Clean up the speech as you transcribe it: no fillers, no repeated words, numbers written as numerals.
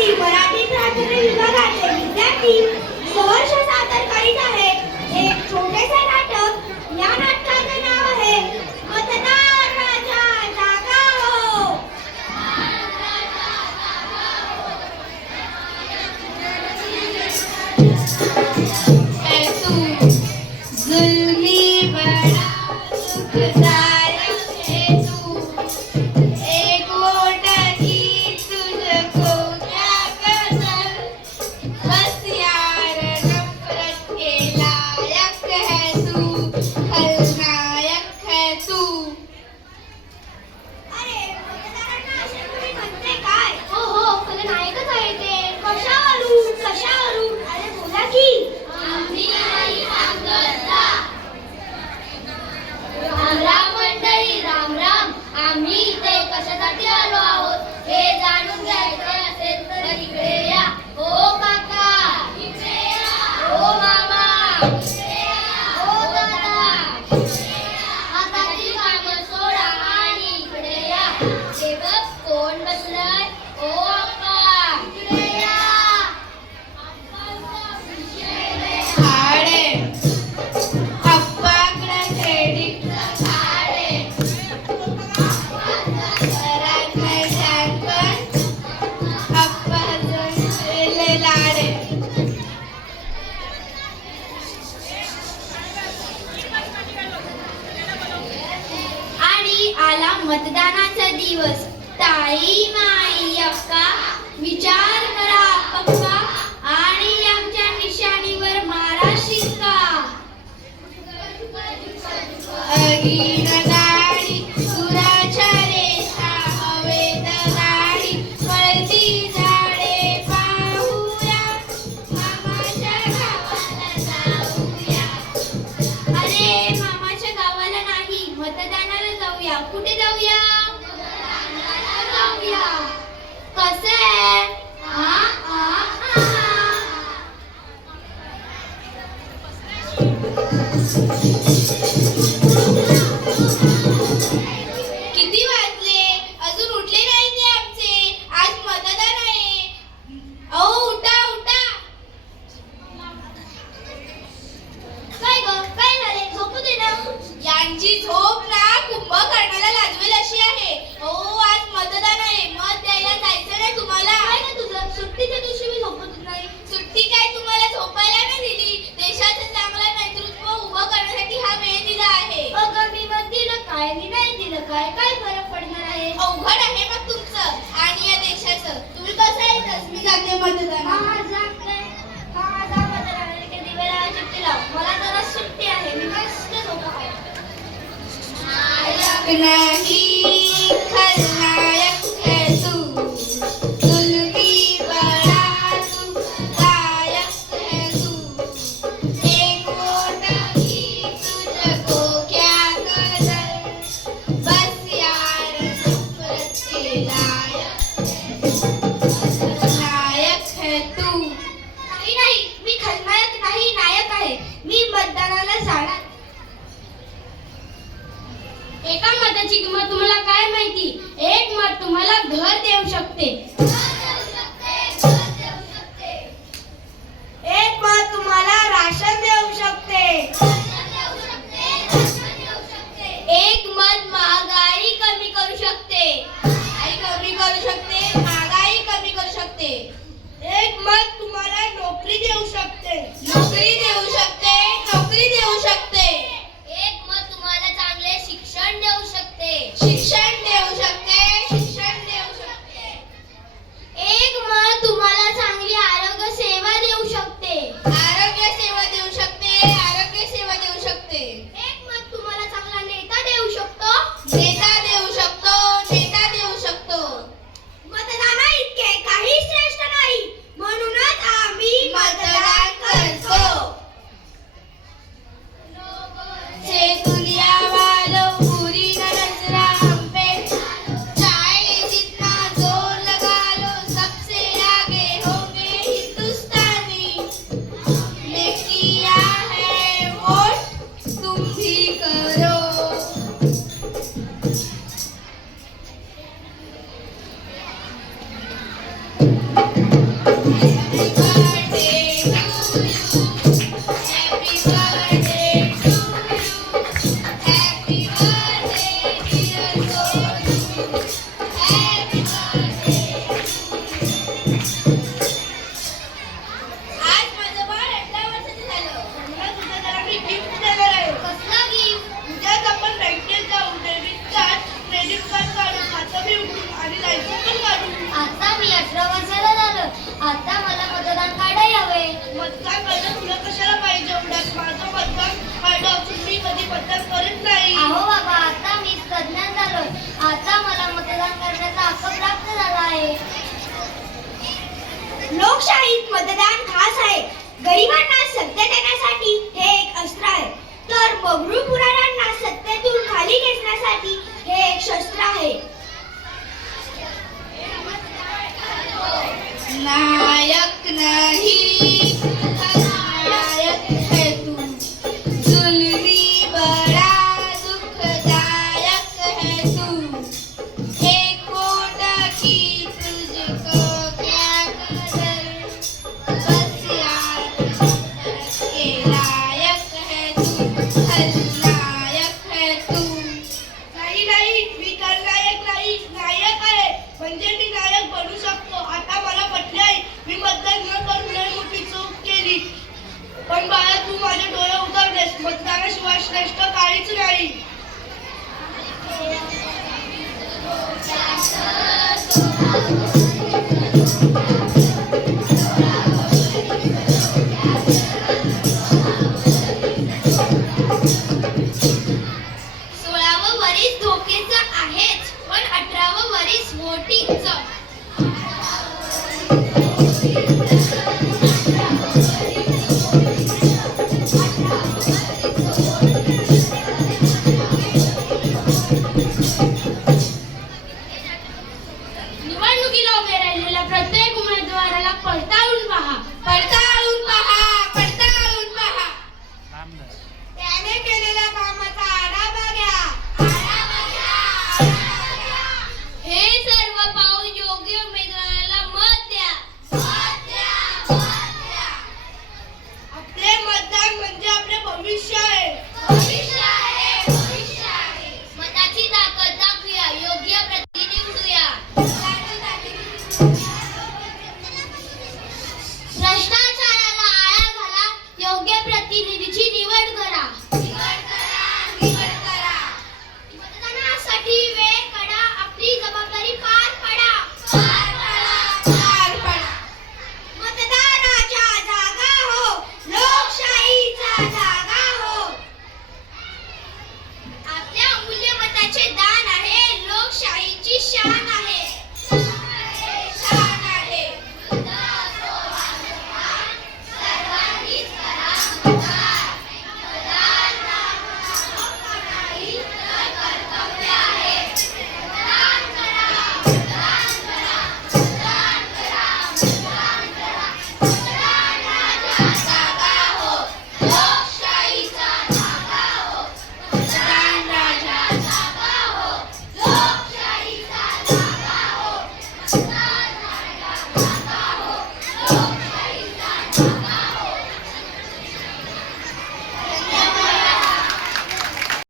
विद्यार्थी मराठी प्राथमिक विभागाचे विद्यार्थी सहर्ष सादर करीत आहेत एक छोटेसे नाटक. या नाटकाचे नाव आहे मतदार राजा जागा हो. है तू जुल्मी बड़ा सुखदायक है तू, एक वोट की तुझको क्या कसर, बस यार नफरत के लायक है तू, खलनायक है तू. अरे मतदारांना असे कोणी म्हणते काय? हो हो, खलनायकच आहे ते. कशावरून कशावरून? अरे बोला की. आम्ही नाही सांगत ना. राम राम मंडळी, राम राम. आम्ही इथे कशासाठी आलो आहोत हे जाणून घ्यायचे असेल तर इकडे या. ओ काका इकडे या, ओ मामा इकडे या, ओ दादा इकडे या. हातातील कामं सोडा आणि इकडे या. हे बघ कोण बसलाय. ओ अप्पा इकडे या. हाडे अप्पाकडे क्रेडिटचं कार्ड आहे. घरात नाही शानपण, अप्पाचं लय लाड आहे. आणि आला मतदानाचा दिवस. ताई माई अक्का विचार करा पक्का आणि आमच्या निशाणीवर मारा शिक्का. अगीन गाडी दुराच्या रेषा हवेत गाडी पळती झाडे पाहूया, मामाच्या गावाला जाऊया. अरे मामाच्या गावाला नाही, मतदानाला जाऊया. कुठे जाऊया? मतदानाला जाऊया. कसे? किती वाजले? अजून उठले नाही ते आमचे. आज मतदान आहे. अहो उठा उठा. काय ग काय झाले? झोपू दे ना. यांची झोप ना कुंभकर्णाला लाजवेल अशी आहे. हो आज मतदान आहे. मत द्यायला जायचं नाही तुम्हाला? काय ना तुझं सुट्टीच्या दिवशी मी झोपत नाही. सुट्टी काय तुम्हाला झोपायला नाही दिली. देशाचं चांगलं नेतृत्व उभं करण्यासाठी हा वेळ दिला आहे. अगं मी मत दिलं काय मी नाही दिलं काय काय फरक पडणार आहे. अवघड आहे मग तुमचं आणि या देशाचं. तुम्ही कसं येतच मी जाते मतदान. मला जरा सुट्टी आहे. मी मस्त झोपा आहे. नाही खलनायक है तू, जुल्मी बड़ा सुखदायक है तू, एक वोट की तुझको क्या कदर, बस यार नफरत के लायक है तू. नाही नाही, मी खलनायक नाही नायक आहे. मी मतदानाला जाणार. एका मताची किंमत तुम्हाला काय माहिती? आज माझं बाळ 18 वर्षाचं झालं. मला तुझ्या जरा मी गिफ्ट देणार आहे. कसला गिफ्ट? उद्याच आपण बँकेत जाऊ, डेबिट कार्ड क्रेडिट कार्ड काढू, खातं बी उघडू आणि लायसन पण काढू. आता मी 18 वर्षाला झालो. आता मला मतदान कार्ड हवे. मतदान कार्ड तुला कशाला पाहिजे एवढ्यात? माझं मतदान कार्ड असून मी कधी मतदान करत नाही. अहो बाबा, आता मी तज्ञान झालो. आता मला मतदान करण्याचा हक्क प्राप्त झाला आहे. लोकशाहीत मतदान खास आहे. गरिबांना सत्य देण्यासाठी हे एक अस्त्र आहे, तर मगरू पुराणांना सत्तेतून खाली खेचण्यासाठी हे एक शस्त्र आहे. नायक नहीं नायक है तू, जुल्मी बड़ा दुखदायक है तू, एक वोट की तुझको क्या कदर, बस यार के लायक है तू, खलनायक है तू. नाही नाही, मी खलनायक नाही, नायक आहे. म्हणजे मी नायक बनू शकतो. आता मला पटले आहे. मी मतदान न करून लय मोठी चूक केली. पण बाळा, तू माझे डोळे उघडलेस. मतदानाशिवाय श्रेष्ठ काहीच नाही. तो